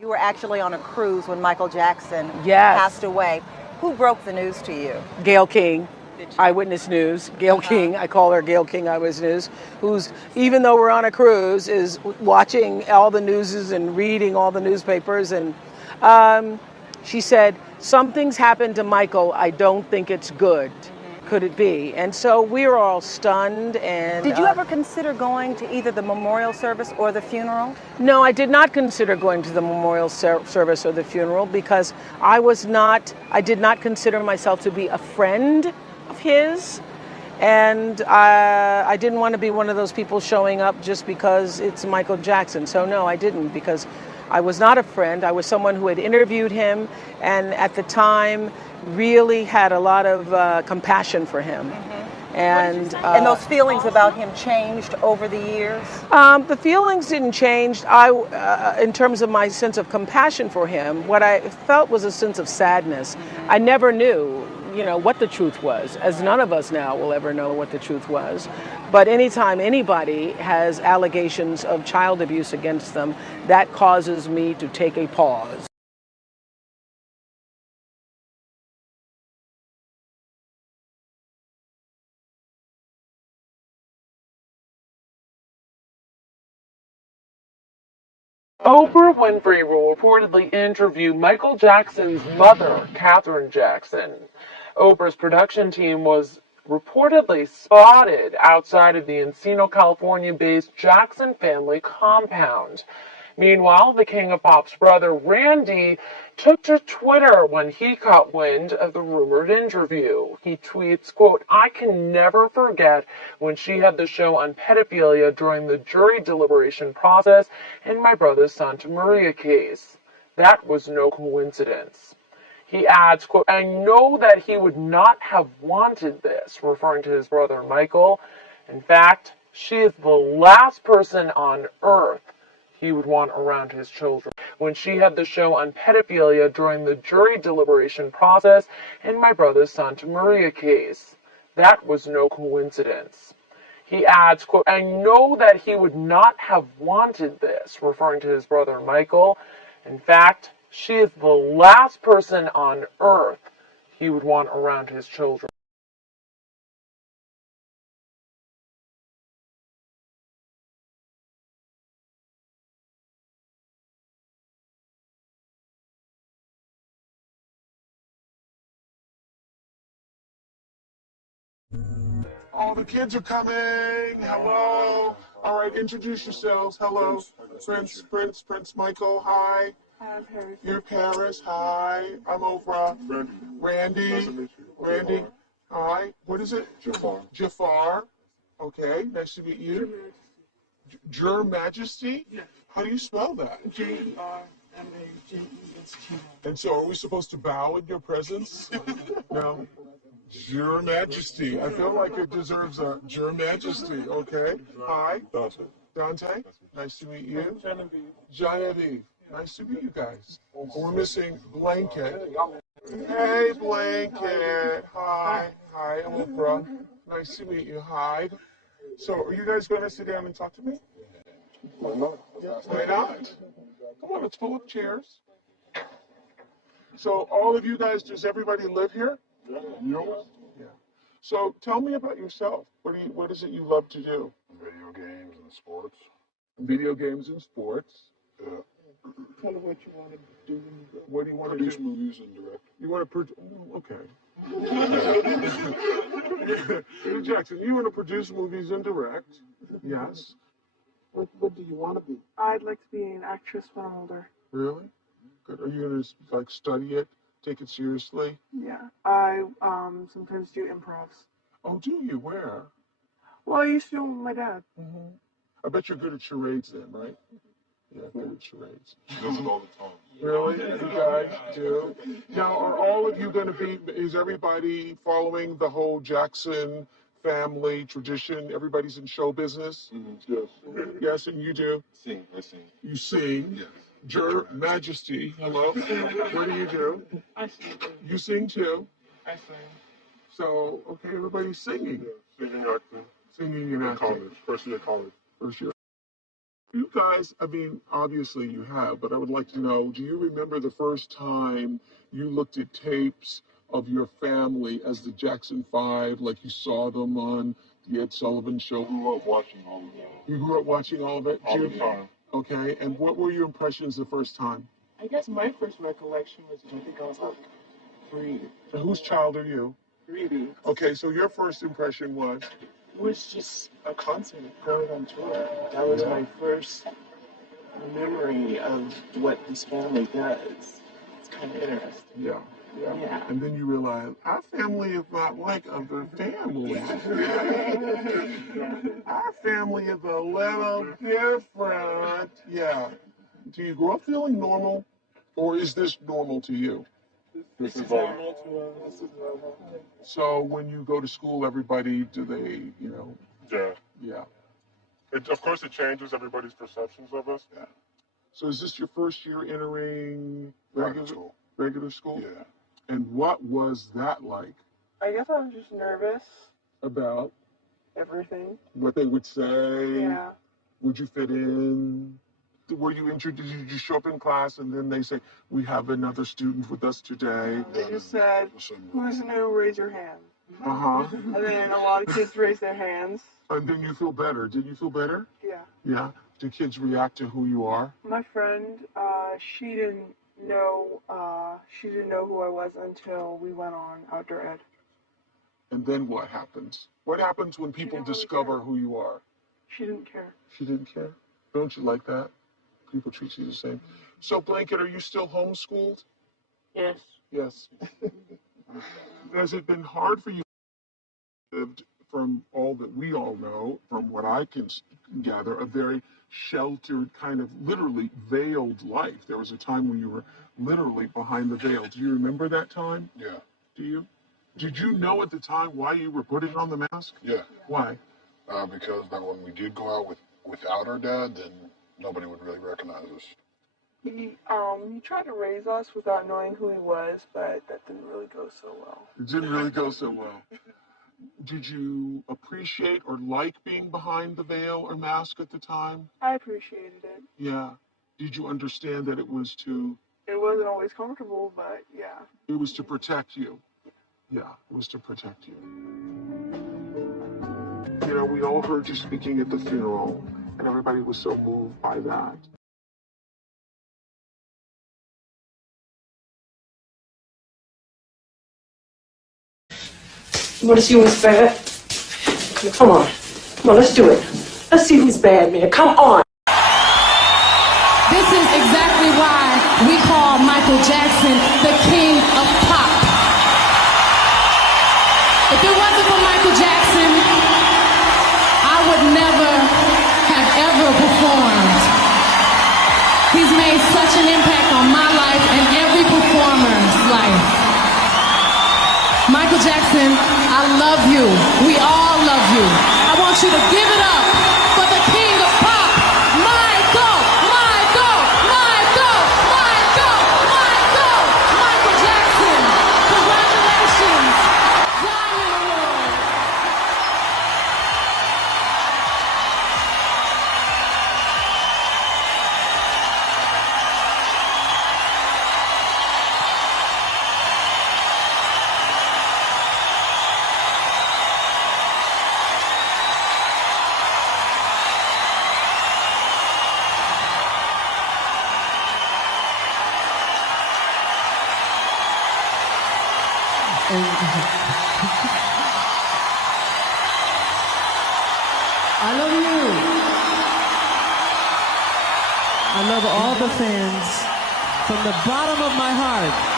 You were actually on a cruise when Michael Jackson Yes. passed away. Who broke the news to you? Gail King, Eyewitness News. Gail King, I call her Gail King Eyewitness News, who's, even though we're on a cruise, is watching all the newses and reading all the newspapers. And she said, something's happened to Michael. I don't think it's good. Could it be? And so we were all stunned. And Did you ever consider going to either the memorial service or the funeral? No, I did not consider going to the memorial service or the funeral because I did not consider myself to be a friend of his. And I didn't want to be one of those people showing up just because it's Michael Jackson. So no, I didn't, because I was not a friend. I was someone who had interviewed him and at the time really had a lot of compassion for him. And those feelings about him changed over the years? The feelings didn't change. In terms of my sense of compassion for him, what I felt was a sense of sadness. I never knew, what the truth was, as none of us now will ever know what the truth was. But anytime anybody has allegations of child abuse against them, that causes me to take a pause. Oprah Winfrey will reportedly interview Michael Jackson's mother, Katherine Jackson. Oprah's production team was reportedly spotted outside of the Encino, California-based Jackson family compound. Meanwhile, the King of Pop's brother, Randy, took to Twitter when he caught wind of the rumored interview. He tweets, quote, "I can never forget when she had the show on pedophilia during the jury deliberation process in my brother's Santa Maria case. That was no coincidence." He adds, quote, "I know that he would not have wanted this," referring to his brother Michael. "In fact, she is the last person on earth he would want around his children. When she had the show on pedophilia during the jury deliberation process in my brother's Santa Maria case. That was no coincidence." He adds, quote, "I know that he would not have wanted this," referring to his brother Michael. "In fact, she is the last person on earth he would want around his children." All the kids are coming. Hello. All right, introduce yourselves. Hello. Prince Michael. Hi. I'm Paris. You're Paris. Hi. I'm Oprah. Randy. Hi. What is it? Jafar. Okay. Nice to meet you. Your Majesty? Yes. How do you spell that? J-E-R-M-A-J-E-S-T-Y. And so are we supposed to bow in your presence? No. Your Majesty. I feel like it deserves a Your Majesty. Okay. Hi. Dante. Nice to meet you. Genevieve. Nice to meet you guys. We're missing Blanket. Hey, Blanket. Hi. Hi, I'm Oprah. Nice to meet you. Hi. So, are you guys going to sit down and talk to me? Why not? Why not? Come on, let's pull up chairs. So, all of you guys, does everybody live here? Yeah. So tell me about yourself. What is it you love to do? Video games and sports. Video games and sports. Yeah. Tell them what you want to do. What do you want Produce to do? movies and direct. You want to produce? Okay. Peter Jackson, you want to produce movies and direct? Yes. What do you want to be? I'd like to be an actress when I'm older. Really? Good. Are you going to study it? Take it seriously? Yeah. I sometimes do improvs. Oh, do you? Where? Well, I used to do it with my dad. Mm-hmm. I bet you're good at charades then, right? Yeah, good at charades. She does it all the time. Really? You guys do? Now, are all of you going to be, is everybody following the whole Jackson family tradition? Everybody's in show business? Yes. Yes, and you do? I sing. You sing? Yes. Your Majesty, hello? What do you do? I sing. You sing too? I sing. So, okay, everybody's singing. Singing, acting. Singing and acting. College. First year of college. First year. You guys, I mean, obviously you have, but I would like to know, do you remember the first time you looked at tapes of your family as the Jackson Five, like you saw them on the Ed Sullivan Show? I grew up watching all of that. You grew up watching all of it? All the time. Okay, and what were your impressions the first time? I guess my first recollection was I think I was like 3. And whose child are you? 3. Okay, so your first impression was? It was just a concert going on tour. That was my first memory of what this family does. It's kind of interesting. Yeah. Yeah. And then you realize our family is not like other families. Our family is a little different. Yeah. Do you grow up feeling normal, or is this normal to you? This is normal to us. This is normal. So when you go to school, everybody, do they, Yeah. yeah. Of course, it changes everybody's perceptions of us. Yeah. So is this your first year entering Private school. regular school? Yeah. And what was that like? I guess I was just nervous. About Everything. what they would say? Yeah. Would you fit in? Were you introduced? Did you show up in class and then they say, we have another student with us today? They just said, who's new? Raise your hand. Uh-huh. And then a lot of kids raised their hands. And then you feel better. Did you feel better? Yeah. Yeah. Do kids react to who you are? My friend, she didn't know who I was until we went on outdoor ed. And then what happens? What happens when people didn't really discover care. who you are? She didn't care. She didn't care? Don't you like that? People treat you the same. So, Blanket, are you still homeschooled? Yes. Yes. Has it been hard for you? From all that we all know, from what I can gather, a very sheltered, kind of literally veiled life. There was a time when you were literally behind the veil. Do you remember that time? Yeah. Do you? Did you know at the time why you were putting on the mask? Yeah. Why? Because then when we did go out without our dad, then nobody would really recognize us. He tried to raise us without knowing who he was, but that didn't really go so well. It didn't really go so well. Did you appreciate or like being behind the veil or mask at the time? I appreciated it. Yeah. Did you understand that it was to always comfortable, but yeah. It was to protect you. Yeah, it was to protect you. You know, we all heard you speaking at the funeral, and everybody was so moved by that. You want to see who's bad? Come on. Come on, let's do it. Let's see who's bad, man. Come on. This is exactly why we call Michael Jackson the king of pop. If it wasn't for Michael Jackson, I would never have ever performed. He's made such an impact on my life and every performer's life. Michael Jackson, I love you. We all love you. I want you to give it up for the king of pop, Michael, Michael, Michael, Michael, Michael, Michael Jackson. Congratulations. Diamond Award. I love you. I love all the fans from the bottom of my heart.